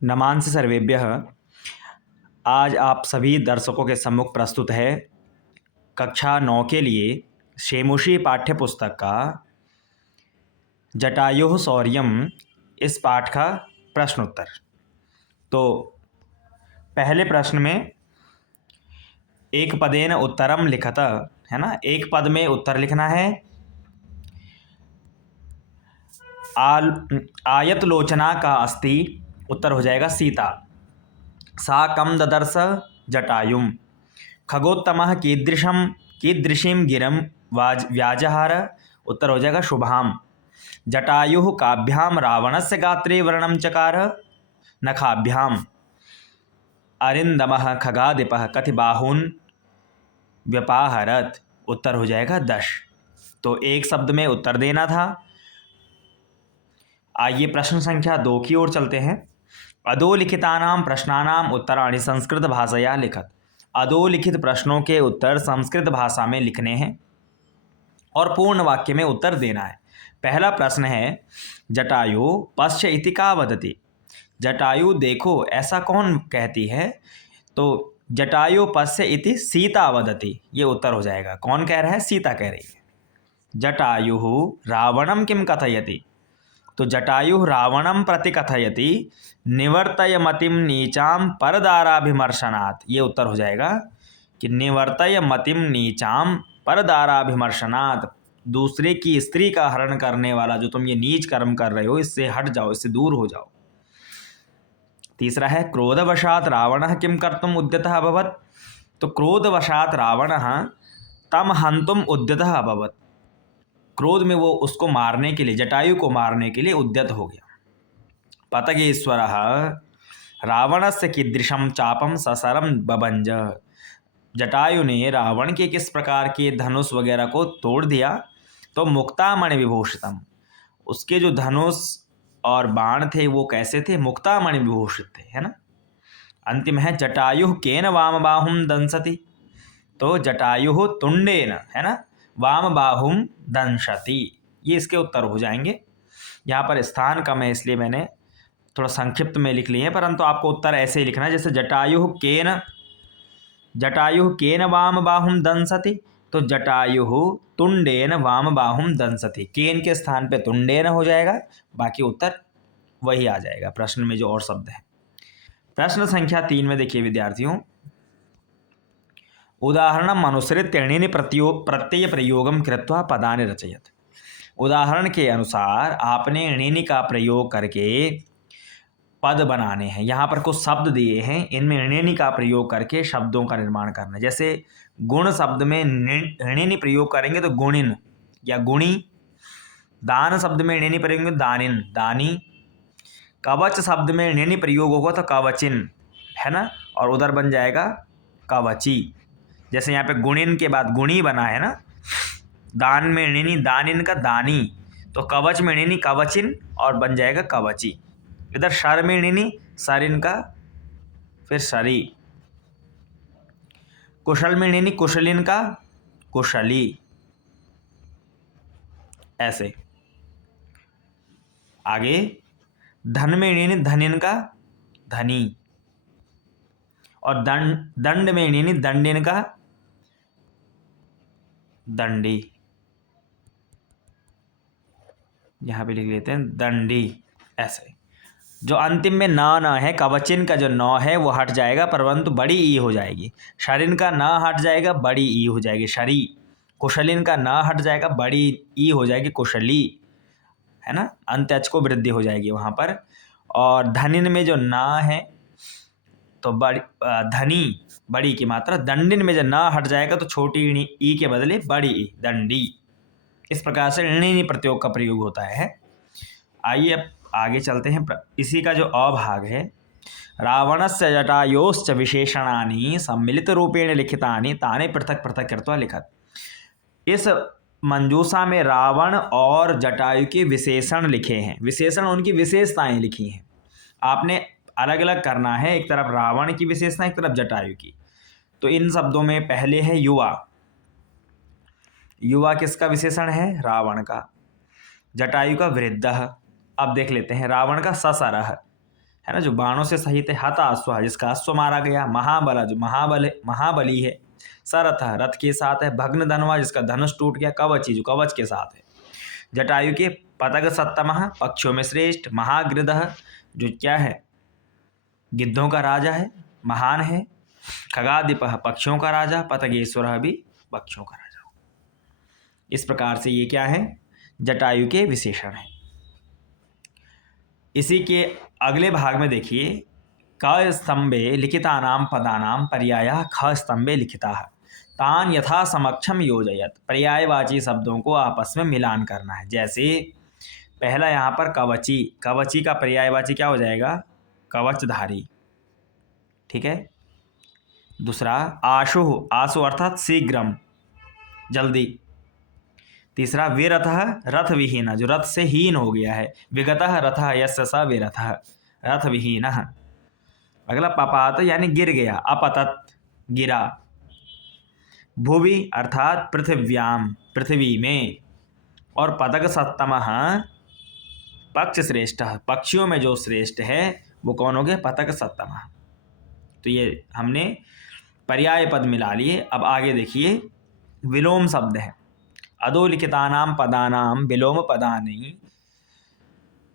नमांसि सर्वेभ्यः। आज आप सभी दर्शकों के सम्मुख प्रस्तुत है कक्षा 9 के लिए शेमुषी पाठ्य पुस्तक का जटायुः शौर्यम इस पाठ का प्रश्न उत्तर। तो पहले प्रश्न में एक पदेन उत्तरम लिखत है ना, एक पद में उत्तर लिखना है। आयत लोचना का अस्ति, उत्तर हो जाएगा सीता। सा कम ददर्श जटायुम। खगोत्तमः कीदृशीं गिरं व्याजहार, उत्तर हो जाएगा शुभाम। जटायुः काभ्यां रावणस्य गात्रे व्रणं चकार, नखाभ्याम। अरिंदमः खगादिपः कति बाहून् व्यपाहरत, उत्तर हो जाएगा 10। तो एक शब्द में उत्तर देना था। आइए प्रश्न संख्या 2 की ओर चलते हैं। अधोलिखितानां प्रश्नानां उत्तराणि संस्कृत भाषया लिखत। अधोलिखित प्रश्नों के उत्तर संस्कृत भाषा में लिखने हैं और पूर्ण वाक्य में उत्तर देना है। पहला प्रश्न है, जटायु पश्य इति का वदति। जटायु देखो ऐसा कौन कहती है? तो जटायु पश्य इति सीता वदति, ये उत्तर हो जाएगा। कौन कह रहा है? सीता कह रही है। जटायु रावणम किम कथयति। तो जटायु रावणम प्रति कथयति निवर्तय मतिम नीचाम परदाराभिमर्शनात्, ये उत्तर हो जाएगा कि निवर्तय मतिम नीचाम परदाराभिमर्शनात्, दूसरे की स्त्री का हरण करने वाला जो तुम ये नीच कर्म कर रहे हो, इससे हट जाओ, इससे दूर हो जाओ। तीसरा है, क्रोधवशात् रावणः किं कर्तुम् उद्यतः अभवत्। तो क्रोधवशात् रावणः तम हन्तुम उद्यतः अभवत्, क्रोध में वो उसको मारने के लिए, जटायु को मारने के लिए उद्यत हो गया। पतगेश्वरः रावणस्य कीदृशं चापम ससरम बभंज। जटायु ने रावण के किस प्रकार के धनुष वगैरह को तोड़ दिया? तो मुक्तामणि विभूषितम, उसके जो धनुष और बाण थे वो कैसे थे? मुक्तामणि विभूषित थे, है ना। अंतिम है, जटायु केन वाम बाहुम दंसति। तो जटायु तुंडेन, है ना, वाम बाहुम दंशति, ये इसके उत्तर हो जाएंगे। यहाँ पर स्थान कम है इसलिए मैंने थोड़ा संक्षिप्त में लिख लिए हैं, परंतु आपको उत्तर ऐसे ही लिखना है जैसे जटायु केन वाम बाहुम दंसति। तो जटायु तुंडेन वाम बाहुम दंसति, केन के स्थान पे तुंडेन हो जाएगा, बाकी उत्तर वही आ जाएगा प्रश्न में जो और शब्द है। प्रश्न संख्या 3 में देखिए विद्यार्थियों, उदाहरणम अनुसृत्य णिनि प्रत्यय प्रयोगम कृत्वा पदानि रचयत। उदाहरण के अनुसार आपने णिनि का प्रयोग करके पद बनाने हैं। यहाँ पर कुछ शब्द दिए हैं, इनमें णिनि का प्रयोग करके शब्दों का निर्माण करना है। जैसे गुण शब्द में णिनि प्रयोग करेंगे तो गुणिन या गुणी। दान शब्द में णिनि प्रयोग करेंगे दानिन दानी। कवच शब्द में णिनि प्रयोग होगा तो कवचिन, है ना, और उधर बन जाएगा कवची। जैसे यहाँ पे गुणिन के बाद गुणी बना है ना। दान में णिनि दानिन का दानी, तो कवच में णिनि कवचिन और बन जाएगा कवची। इधर शर में णिनि सरिन का फिर शरी। कुशल में णिनि कुशलिन का कुशली, ऐसे। आगे धन में णिनि धनिन का धनी, और दंड में णिनि दंडिन का दंडी, यहाँ पे लिख लेते हैं दंडी, ऐसे। जो अंतिम में ना है, कवचिन का जो न है वो हट जाएगा, परंतु बड़ी ई हो जाएगी। शरिन का ना हट जाएगा, बड़ी ई हो जाएगी शरी। कुशलिन का ना हट जाएगा, बड़ी ई हो जाएगी कुशली, है ना, अंत्यच को वृद्धि हो जाएगी वहाँ पर। और धनिन में जो ना है तो बड़ी धनी, बड़ी की मात्रा। दंडिन में जो ना हट जाएगा तो छोटी ई के बदले बड़ी ई, दंडी। इस प्रकार से णिनि प्रत्यय का प्रयोग होता है। आइए अब आगे चलते हैं। इसी का जो अभाग है, रावणस्य जटायोश्च विशेषणानि सम्मिलित रूपेण लिखितानि तानि पृथक पृथक कृत्वा लिखत। इस मंजूषा में रावण और जटायु के विशेषण लिखे हैं, विशेषण उनकी विशेषताएं लिखी हैं। आपने अलग अलग करना है, एक तरफ रावण की विशेषता, एक तरफ जटायु की। तो इन शब्दों में पहले है युवा। युवा किसका विशेषण है? रावण का। जटायु का वृद्धः। अब देख लेते हैं, रावण का ससरः, है ना, जो बाणों से सहित है। हत अश्व, जिसका अश्व मारा गया। महाबल, जो महाबली है। सरथ, रथ के साथ है। भग्न धनवा, जिसका धनुष टूट गया। कवची, जो कवच के साथ है। जटायु के पतग सत्तमः, पक्षियों में श्रेष्ठ। महागृदः, जो क्या है, गिद्धों का राजा है, महान है। खगादिपः, पक्षियों का राजा। पतगेश्वरः भी पक्षियों का राजा। इस प्रकार से ये क्या है, जटायु के विशेषण हैं। इसी के अगले भाग में देखिए, क स्तंभे लिखितानां पदानां पर्यायः ख स्तंभे लिखिताः तान यथा समक्षम योजयत। पर्यायवाची शब्दों को आपस में मिलान करना है। जैसे पहला यहाँ पर कवची, कवची का पर्यायवाची क्या हो जाएगा, कवचधारी। ठीक है। दूसरा आशु, आशु अर्थात शीघ्रम, जल्दी। तीसरा विरथः, रथ विहीन, जो रथ से हीन हो गया है। विगतः रथः यस्य स विरथः, रथ विहीनः। अगला पपात यानी गिर गया। अपतत, गिरा। भुवि अर्थात पृथिव्याम, पृथ्वी में। और पतग सत्तमः, पक्ष श्रेष्ठ, पक्षियों में जो श्रेष्ठ है वो कौन हो गए, पतग सत्तमः। तो ये हमने पर्याय पद मिला लिए। अब आगे देखिए, विलोम शब्द है। अधोलिखितानां पदानां विलोम पदानि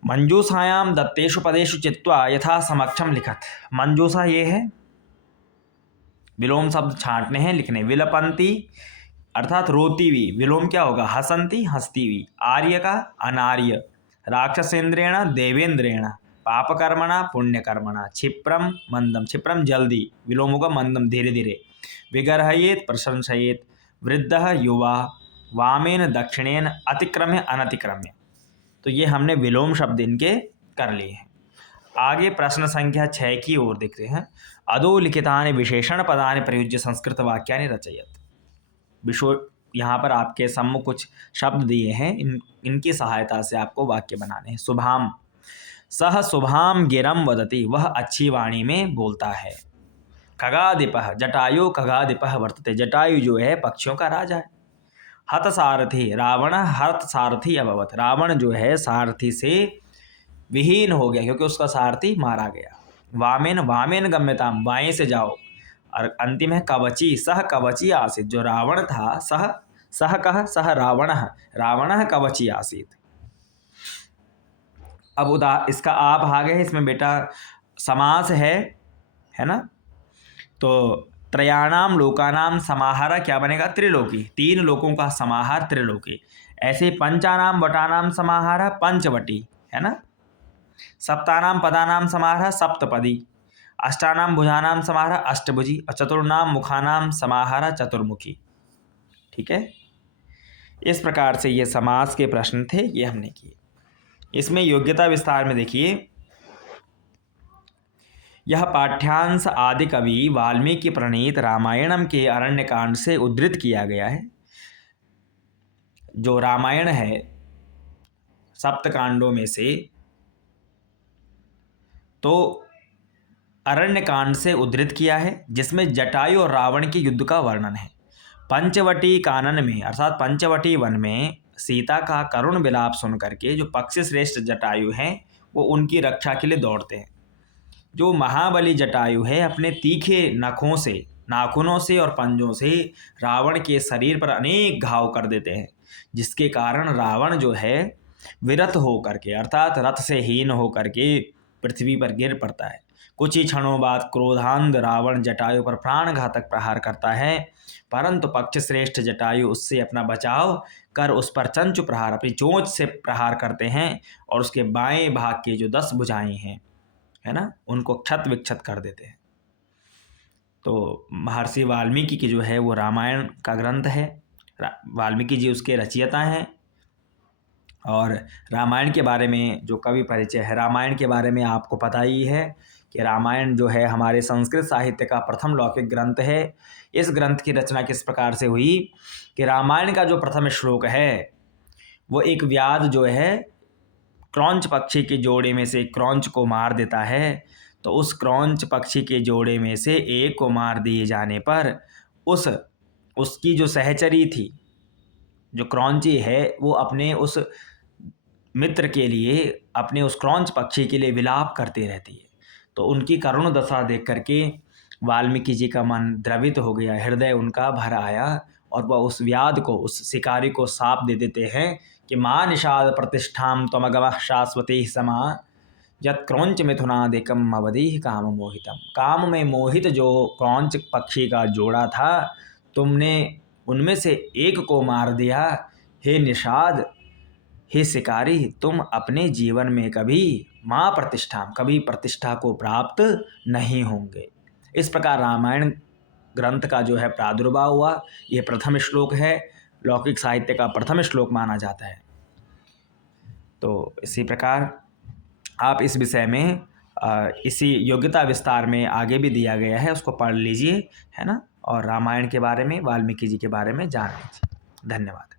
मंजूषायां दत्तेषु पदेषु चित्वा यथा समक्षम लिखत। मंजूषा ये है, विलोम शब्द छांटने हैं, लिखने। विलपंती अर्थात रोती हुई, विलोम क्या होगा, हसंती, हंसती हुई। आर्य का अनार्य। राक्षसेंद्रेण देवेंद्रेण। पापकर्मणा पुण्यकर्मणा। क्षिप्रम मंदम, क्षिप्रम जल्दी, विलोम होगा मंदम, धीरे धीरे। विगर्हयेत प्रशंसयेत। वृद्धः युवा। वामेन दक्षिणेन। अतिक्रम्य अनतिक्रम्य। तो ये हमने विलोम शब्द इनके कर लिए हैं। आगे प्रश्न संख्या 6 की ओर देखते हैं। अधोलिखितानि विशेषण पदानि प्रयुज्य संस्कृत वाक्यानि रचयत। यहाँ पर आपके सम्मुख कुछ शब्द दिए हैं, इनकी सहायता से आपको वाक्य बनाने हैं। शुभाम, सह शुभाम गिरम वदति, वह अच्छी वाणी में बोलता है। खगादिपः, जटायु खगादिपः वर्तते, जटायु जो है पक्षियों का राजा है। हत सारथी, रावण हत सारथी अभवत, रावण जो है सारथी से विहीन हो गया क्योंकि उसका सारथी मारा गया। वामेन, वामेन गम्यताम, बाएं से जाओ। और अंतिम है कवची, सह कवची आसीत, जो रावण था सह कह सह रावणः, रावणः कवची आसीत। अब इसका आ भाग है, इसमें बेटा समास है ना। तो त्रयाणाम लोकानाम समाहार क्या बनेगा, त्रिलोकी, 3 लोकों का समाहार त्रिलोकी। ऐसे पंचानाम वटानाम समाहार पंचवटी, है ना। सप्तानाम पदानाम समाहार सप्तपदी। अष्टानाम भुजानाम समाहार अष्टभुजी। और चतुर्नाम मुखानाम समाहार चतुर्मुखी। ठीक है। इस प्रकार से ये समास के प्रश्न थे, ये हमने किए। इसमें योग्यता विस्तार में देखिए, यह पाठ्यांश आदि कवि वाल्मीकि प्रणीत रामायणम के अरण्यकांड से उद्धृत किया गया है। जो रामायण है 7 कांडों में से, तो अरण्यकांड से उद्धृत किया है, जिसमें जटायु और रावण के युद्ध का वर्णन है। पंचवटी कानन में अर्थात पंचवटी वन में सीता का करुण विलाप सुन करके जो पक्षी श्रेष्ठ जटायु हैं वो उनकी रक्षा के लिए दौड़ते हैं। जो महाबली जटायु है अपने तीखे नाखूनों से और पंजों से रावण के शरीर पर अनेक घाव कर देते हैं, जिसके कारण रावण जो है विरथ होकर के अर्थात रथ से हीन होकर के पृथ्वी पर गिर पड़ता है। कुछ ही क्षणों बाद क्रोधांध रावण जटायु पर प्राणघातक प्रहार करता है, परंतु पक्ष श्रेष्ठ जटायु उससे अपना बचाव कर उस पर चंचु प्रहार अपनी चोंच से प्रहार करते हैं और उसके बाएं भाग के जो 10 भुजाएं हैं, है ना, उनको क्षत विक्षत कर देते हैं। तो महर्षि वाल्मीकि की जो है वो रामायण का ग्रंथ है। वाल्मीकि जी उसके रचयिता हैं। और रामायण के बारे में जो कवि परिचय है, रामायण के बारे में आपको पता ही है कि रामायण जो है हमारे संस्कृत साहित्य का प्रथम लौकिक ग्रंथ है। इस ग्रंथ की रचना किस प्रकार से हुई कि रामायण का जो प्रथम श्लोक है वो एक व्याध जो है क्रौंच पक्षी के जोड़े में से क्रौंच को मार देता है। तो उस क्रौंच पक्षी के जोड़े में से एक को मार दिए जाने पर उसकी जो सहचरी थी, जो क्रौंची है, वो अपने उस मित्र के लिए, अपने उस क्रौंच पक्षी के लिए विलाप करती रहती है। तो उनकी करुण दशा देख करके वाल्मीकि जी का मन द्रवित हो गया, हृदय उनका भर आया और वह उस व्याध को, उस शिकारी को शाप दे देते हैं कि मां निषाद प्रतिष्ठाम त्वमगमः शाश्वती समा यत् क्रौंच मिथुनादिकम अवधि काम मोहितम। काम में मोहित जो क्रौंच पक्षी का जोड़ा था, तुमने उनमें से एक को मार दिया। हे निषाद, हे शिकारी, तुम अपने जीवन में कभी माँ प्रतिष्ठा, कभी प्रतिष्ठा को प्राप्त नहीं होंगे। इस प्रकार रामायण ग्रंथ का जो है प्रादुर्भाव हुआ। यह प्रथम श्लोक है, लौकिक साहित्य का प्रथम श्लोक माना जाता है। तो इसी प्रकार आप इस विषय में इसी योग्यता विस्तार में आगे भी दिया गया है, उसको पढ़ लीजिए, है ना, और रामायण के बारे में, वाल्मीकि जी के बारे में जान लीजिए। धन्यवाद।